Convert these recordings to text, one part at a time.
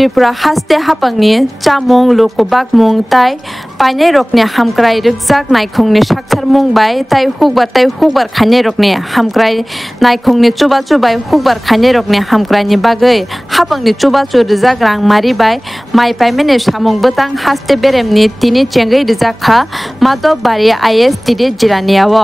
त्रिपुरा हास्ते हापांगनि चामुं लोकबागमुं ताई पाइने रकनि हामक्राय रगजाक नायखंनि साक्थारमुं बाय ताई हुकबार खाने रकनि हामक्राय नायखंनि चुबा हुकबार खाने रकनि हामक्रायनि बागै हापांनि चुबा रजाक रां मारि बाय माइ पाइमेने सामुं बतां हास्ते बेरेमनि तिनि चेंगै रजाखा माधव बारि आईएएस तिदि जिरानियाव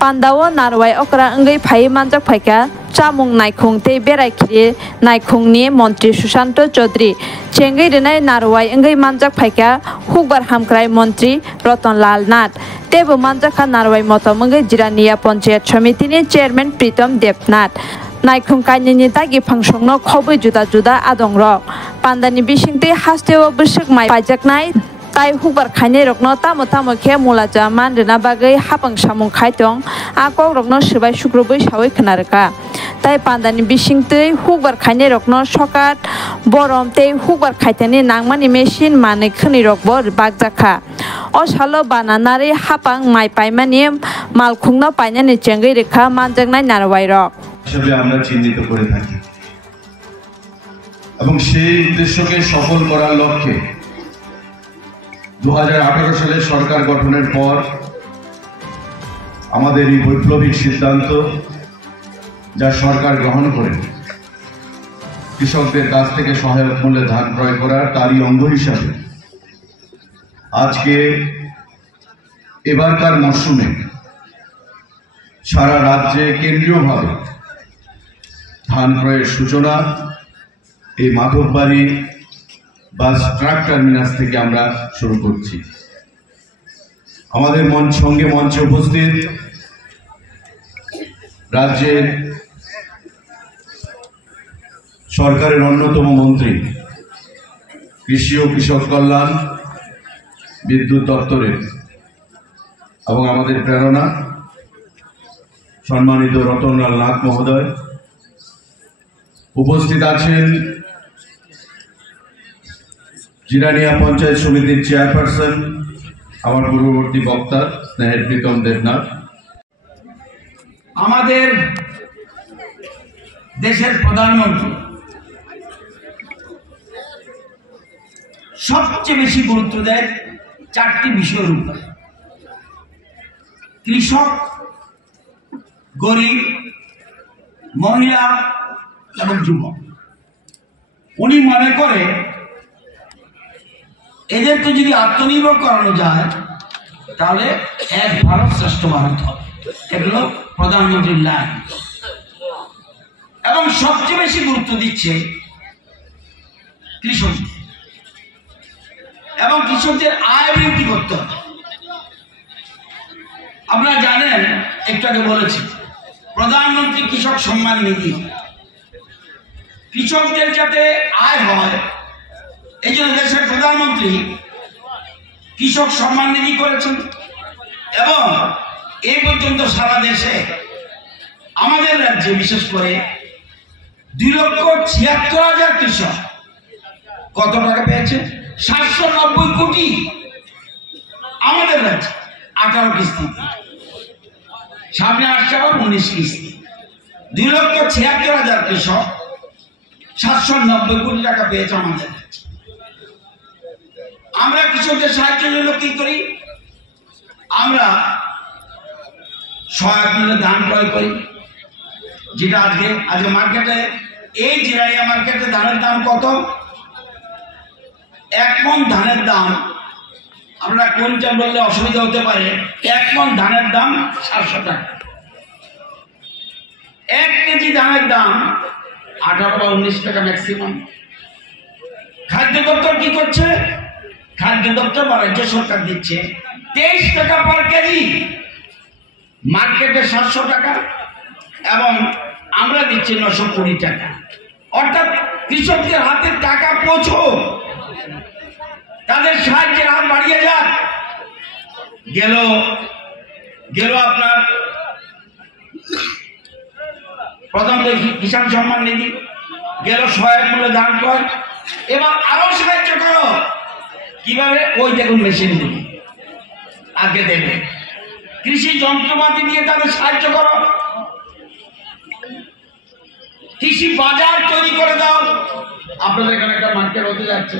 पान्दाव नारवाय अकरा अंगै फाइ मानजाक फाइका चामुं नायखं ते बेरायखिरि नायखंनि मन्त्री सुशांत चौधरी चेंगै रनाय नारवाय अंगै मानजाक फाइका हुकबार हामक्राय मन्त्री रतनलाल नाथ तेबो मानजाखा नारवाय मतम अंगै जिरानिया पंचायत समितिनि चेयरमैन प्रीतम देवनाथ नायखं कायनिनि दागि फांसंनो खबै जुदा आदंरक पान्दानि बिसिंते हास्तेव बिसक माइ पाइजाकनाय ताई हुकबार खाने रकनो तामो खे मुलाजा मानदना बागै हापां सामुं खायतं आकौ रकनो सबाय सुग्रुबै सावै खोनारका ताई पान्दानि बिसिंतै हुकबार खाने रकनो सकात बरम ते हुकबार खायतनि नांमानि मेसिन मानै खोनि रकबो बागजाखा असालो बानानारि हापां माइ पाइमानि मालखुंनो पाइनानि चेंगै रेखा मानजाकनाय नारवाय रक আসলে আমরা চিহ্নিত করে থাকি এবং সেই উদ্দেশ্যকে সফল করার লক্ষ্যে 2018 সালে সরকার গঠনের পর আমাদের এই বৈপ্লবিক সিদ্ধান্ত যা সরকার গ্রহণ করে কৃষকদের কাছ থেকে সহায়ক মূল্যে ধান ক্রয় করার তারই অঙ্গ হিসাবে আজকে এবারকার মরশুমে সারা রাজ্যে কেন্দ্রীয়ভাবে ধান ক্রয়ের সূচনা এই মাধববাড়ি বাস ট্রাক টার্মিনাস থেকে আমরা শুরু করছি। আমাদের সঙ্গে মঞ্চে উপস্থিত রাজ্যের সরকারের অন্যতম মন্ত্রী কৃষি ও কৃষক কল্যাণ বিদ্যুৎ দপ্তরের এবং আমাদের প্রেরণা সম্মানিত রতনলাল নাথ মহোদয় উপস্থিত আছেন জিরানিয়া পঞ্চায়েত সমিতির চেয়ারপারসন আমার পূর্ববর্তী বক্তা স্নেহের প্রীতম দেবনাথ আমাদের দেশের প্রধানমন্ত্রী সবচেয়ে বেশি গুরুত্ব দেয় চারটি বিষয়ের উপর কৃষক গরিব মহিলা এবং যুবক উনি মনে করে এদেরকে যদি আত্মনির্ভর করানো যায় তাহলে এক ভারত শ্রেষ্ঠ ভারত হবে এগুলো প্রধানমন্ত্রীর লাইন এবং সবচেয়ে বেশি গুরুত্ব দিচ্ছে কৃষক এবং কৃষকদের আয় বৃদ্ধি করতে হবে। আপনারা জানেন একটু আগে বলেছি প্রধানমন্ত্রী কৃষক সম্মান নিধি কৃষকদের যাতে আয় হয় এই জন্য দেশের প্রধানমন্ত্রী কৃষক সম্মান নিধি করেছেন এবং এই পর্যন্ত সারা দেশে আমাদের রাজ্যে বিশেষ করে 2,76,000 কৃষক কত টাকা পেয়েছে 790 কোটি আমাদের রাজ্যে 18 কিস্তি সামনে আসছে আবার 19 কিস্তি 2,76,000 কৃষক 790 কোটি টাকা পেয়েছে আমাদের রাজ্যে। আমরা কৃষকদের সাহায্যের জন্য কি করি আমরা সহায়ক মূল্যে ধান ক্রয় করি যেটা আজকে মার্কেটে এই জিরানিয়া মার্কেটে ধানের দাম কত 1 মণ ধানের দাম আমরা কুইন্টাল বললে অসুবিধা হতে পারে 1 মণ ধানের দাম 700 টাকা 1 কেজি ধানের দাম 18 বা 19 টাকা ম্যাক্সিমাম। খাদ্য দপ্তর কি করছে খাদ্য দপ্তর বা রাজ্য সরকার দিচ্ছে 23 টাকা পার কেজি মার্কেটে 700 টাকা এবং আমরা দিচ্ছি 920 টাকা অর্থাৎ কৃষকদের হাতে টাকা পৌঁছো তাদের সাহায্যের হাত বাড়িয়ে যাক। গেল আপনার প্রথম কিষাণ সম্মান নিধি গেল সহায়ক মূল্যে ধান ক্রয় এবার আরো সাহায্য করো কিভাবে ওই দেখুন মেশিন দিবে আগে দেবে কৃষি যন্ত্রপাতি দিয়ে তাদের সাহায্য করো কৃষি বাজার তৈরি করে দাও আপনাদের এখানে একটা মার্কেট হতে যাচ্ছে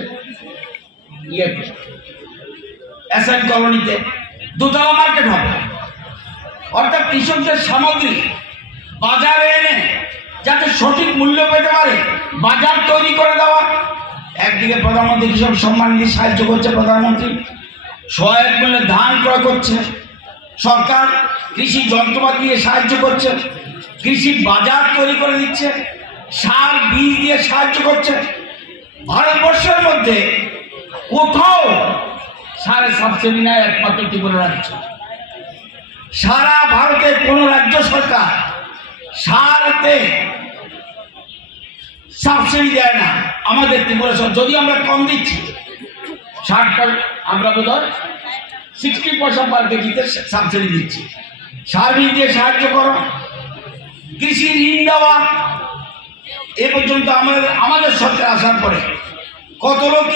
এসএন কলোনিতে 2 তলা মার্কেট হবে। অর্থাৎ কৃষকদের সামগ্রী বাজারে এনে যাতে সঠিক মূল্য পেতে পারে বাজার তৈরি করে দেওয়া। একদিকে প্রধানমন্ত্রী কৃষক সম্মান নিধি সাহায্য করছে, প্রধানমন্ত্রী সহায়ক মূল্যে ধান ক্রয় করছে, সরকার কৃষি যন্ত্রপাতি দিয়ে সাহায্য করছে, কৃষি বাজার তৈরি করে দিচ্ছে, সার বীজ দিয়ে সাহায্য করছে। ভারতবর্ষের মধ্যে কোথাও সারে সাবসিডি নেয় একমাত্র ত্রিপুরা রাজ্য। সারা ভারতে কোন রাজ্য সরকার সারতে সাবসিডি দেয় না। আমাদের ত্রিপুরা সরকার যদি আমরা কম দিচ্ছি, 60 আমরা বোধহয় 60 পয়সা পার কেজিতে সাবসিডি দিচ্ছি। সার বীজ দিয়ে সাহায্য করো, কৃষি ঋণ দেওয়া। এ পর্যন্ত আমাদের সরকার আসার পরে কত লোক